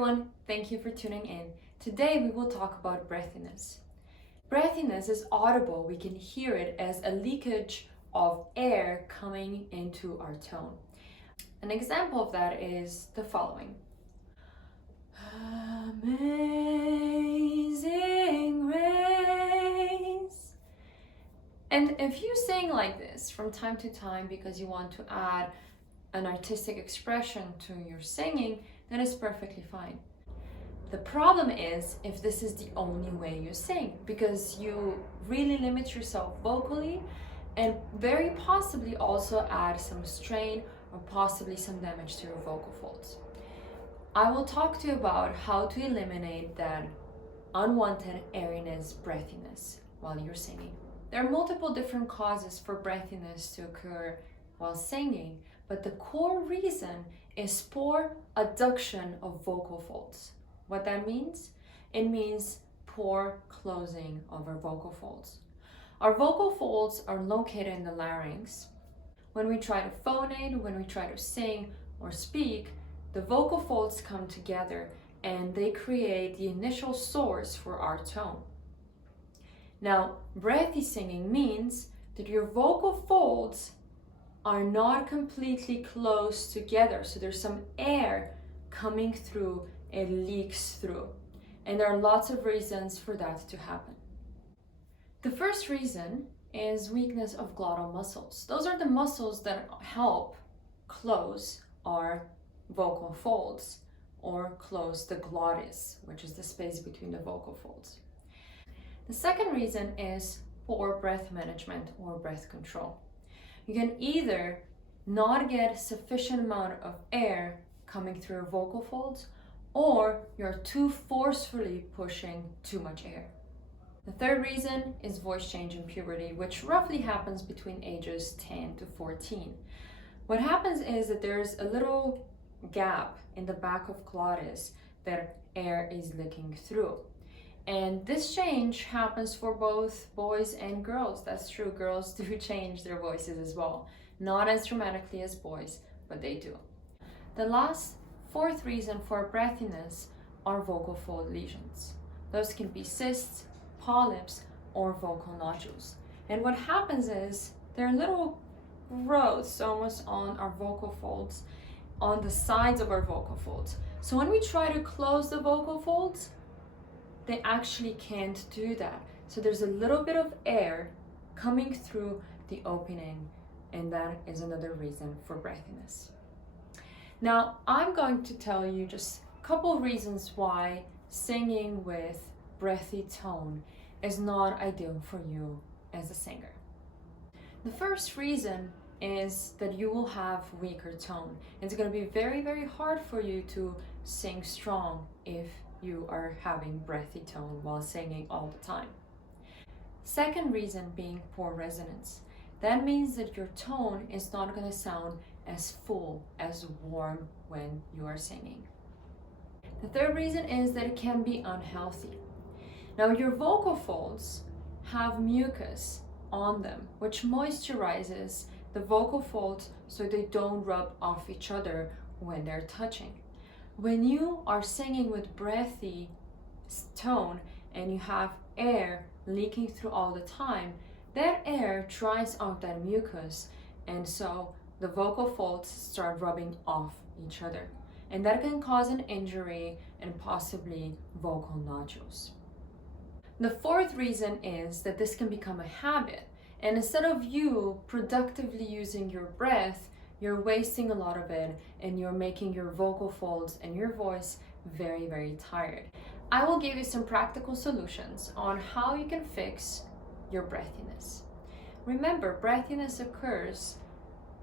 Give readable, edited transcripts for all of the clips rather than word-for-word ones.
everyone, thank you for tuning in. Today we will talk about breathiness. Breathiness is audible, we can hear it as a leakage of air coming into our tone. An example of that is the following. Amazing grace. And if you sing like this from time to time because you want to add an artistic expression to your singing, then it's perfectly fine. The problem is if this is the only way you sing, because you really limit yourself vocally and very possibly also add some strain or possibly some damage to your vocal folds. I will talk to you about how to eliminate that unwanted airiness, breathiness while you're singing. There are multiple different causes for breathiness to occur while singing, but the core reason is poor adduction of vocal folds. What that means? It means poor closing of our vocal folds. Our vocal folds are located in the larynx. When we try to phonate, when we try to sing or speak, the vocal folds come together and they create the initial source for our tone. Now, breathy singing means that your vocal folds are not completely close together. So there's some air coming through, it leaks through. And there are lots of reasons for that to happen. The first reason is weakness of glottal muscles. Those are the muscles that help close our vocal folds or close the glottis, which is the space between the vocal folds. The second reason is poor breath management or breath control. You can either not get sufficient amount of air coming through your vocal folds, or you're too forcefully pushing too much air. The third reason is voice change in puberty, which roughly happens between ages 10 to 14. What happens is that there's a little gap in the back of glottis that air is leaking through. And this change happens for both boys and girls. That's true, girls do change their voices as well. Not as dramatically as boys, but they do. The fourth reason for breathiness are vocal fold lesions. Those can be cysts, polyps, or vocal nodules. And what happens is there are little growths almost on our vocal folds, on the sides of our vocal folds. So when we try to close the vocal folds, they actually can't do that. So there's a little bit of air coming through the opening, and that is another reason for breathiness. Now, I'm going to tell you just a couple reasons why singing with breathy tone is not ideal for you as a singer. The first reason is that you will have weaker tone. It's going to be very, very hard for you to sing strong if you are having breathy tone while singing all the time. Second reason being poor resonance. That means that your tone is not going to sound as full, as warm when you are singing. The third reason is that it can be unhealthy. Now, your vocal folds have mucus on them, which moisturizes the vocal folds so they don't rub off each other when they're touching. When you are singing with breathy tone and you have air leaking through all the time, that air dries out that mucus, and so the vocal folds start rubbing off each other. And that can cause an injury and possibly vocal nodules. The fourth reason is that this can become a habit. And instead of you productively using your breath, you're wasting a lot of it and you're making your vocal folds and your voice very, very tired. I will give you some practical solutions on how you can fix your breathiness. Remember, breathiness occurs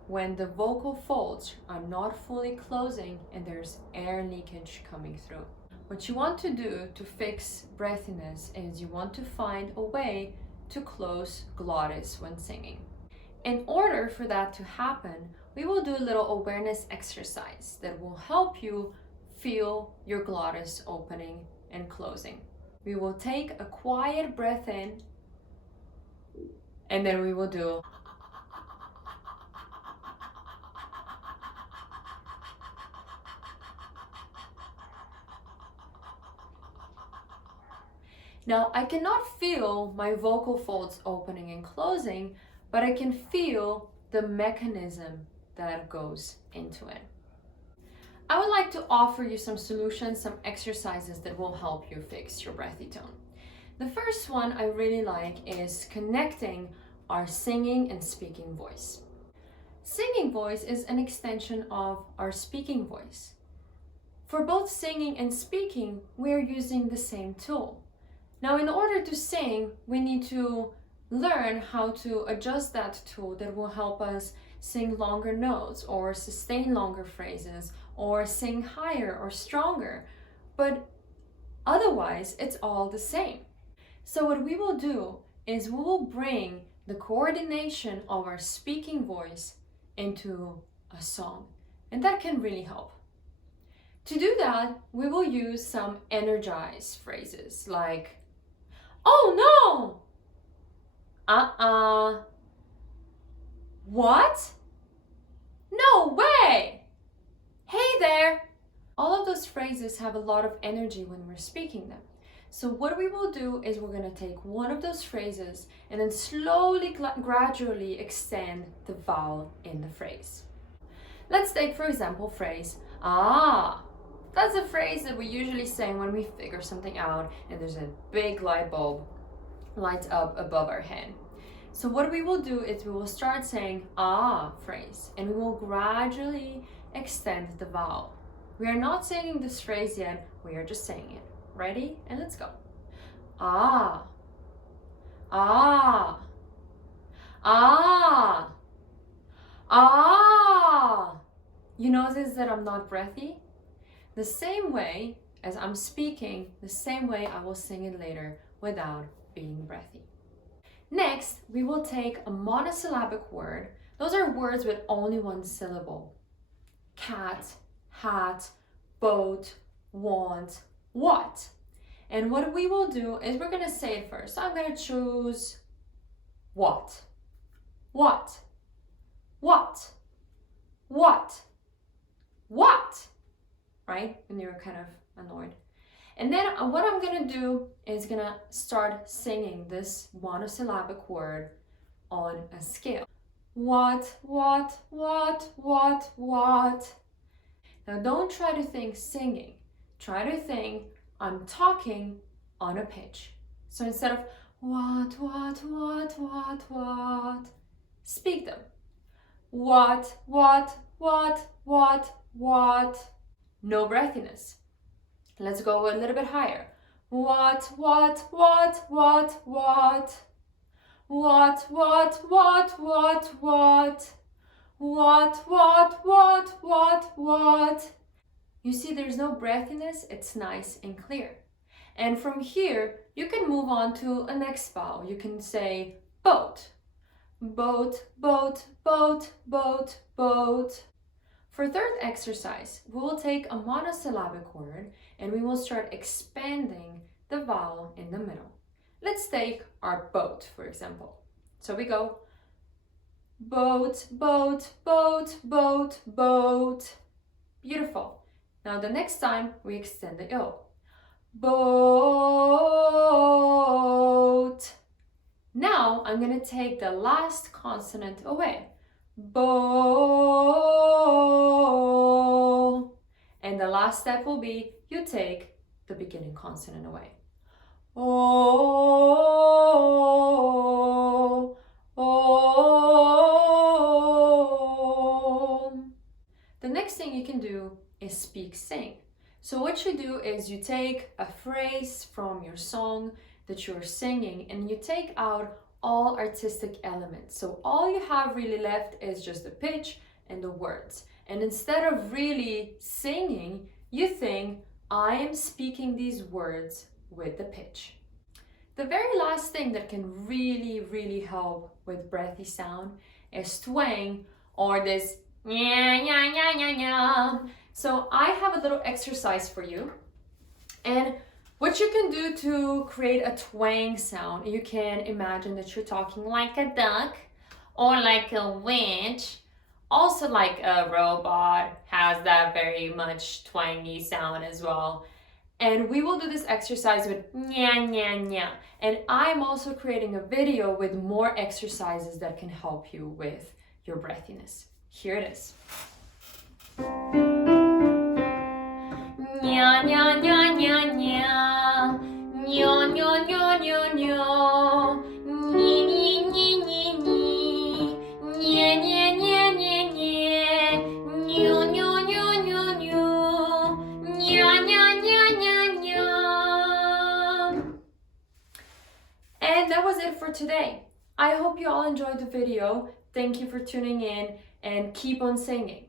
when the vocal folds are not fully closing and there's air leakage coming through. What you want to do to fix breathiness is you want to find a way to close glottis when singing. In order for that to happen, we will do a little awareness exercise that will help you feel your glottis opening and closing. We will take a quiet breath in, and then we will do Now, I cannot feel my vocal folds opening and closing, but I can feel the mechanism that goes into it. I would like to offer you some solutions, some exercises that will help you fix your breathy tone. The first one I really like is connecting our singing and speaking voice. Singing voice is an extension of our speaking voice. For both singing and speaking, we are using the same tool. Now, in order to sing, we need to learn how to adjust that tool that will help us sing longer notes or sustain longer phrases or sing higher or stronger. But otherwise, it's all the same. So what we will do is we will bring the coordination of our speaking voice into a song, and that can really help. To do that, we will use some energized phrases like, "Oh no! What? No way! Hey there!" All of those phrases have a lot of energy when we're speaking them. So what we will do is we're going to take one of those phrases and then slowly, gradually extend the vowel in the phrase. Let's take, for example, phrase, "ah." That's a phrase that we usually say when we figure something out and there's a big light bulb lights up above our head. So what we will do is we will start saying "ah" phrase and we will gradually extend the vowel. We are not saying this phrase yet, we are just saying it. Ready? And let's go. Ah, ah, ah, ah. You notice that I'm not breathy? The same way as I'm speaking, the same way I will sing it later without being breathy. Next, we will take a monosyllabic word. Those are words with only one syllable. Cat, hat, boat, want, what. And what we will do is we're going to say it first. So I'm going to choose what, what, what, what, what, right? When you're kind of annoyed. And then what I'm going to do is going to start singing this monosyllabic word on a scale. What, what, what, what, what. Now don't try to think singing. Try to think I'm talking on a pitch. So instead of what, speak them. What, no breathiness. Let's go a little bit higher. What, what. You see, there's no breathiness, it's nice and clear. And from here, you can move on to a next vowel. You can say boat, boat, boat, boat, boat, boat. For third exercise, we will take a monosyllabic word and we will start expanding the vowel in the middle. Let's take our boat, for example. So we go boat, boat, boat, boat, boat. Beautiful. Now the next time we extend the O. Boat. Now I'm going to take the last consonant away. Bo. And the last step will be you take the beginning consonant away. Oh, oh. The next thing you can do is speak sing. So what you do is you take a phrase from your song that you're singing and you take out all artistic elements. So all you have really left is just the pitch and the words. And instead of really singing, you think, I am speaking these words with the pitch. The very last thing that can really help with breathy sound is twang, or this nya. So I have a little exercise for you. And what you can do to create a twang sound, you can imagine that you're talking like a duck or like a winch. Also like a robot has that very much twangy sound as well. And we will do this exercise with nya, nya, nya. And I'm also creating a video with more exercises that can help you with your breathiness. Here it is. Nya, nya, nya, nya, nya. Nyo, nyo, nyo, nyo, nyo. Ni, ni, ni, ni, ni. Nye, nye, nye, nye, nye. Nyo, nyo, nyo, nyo, nyo. Nya, nya, nya, nya, nya. And that was it for today. I hope you all enjoyed the video. Thank you for tuning in and keep on singing.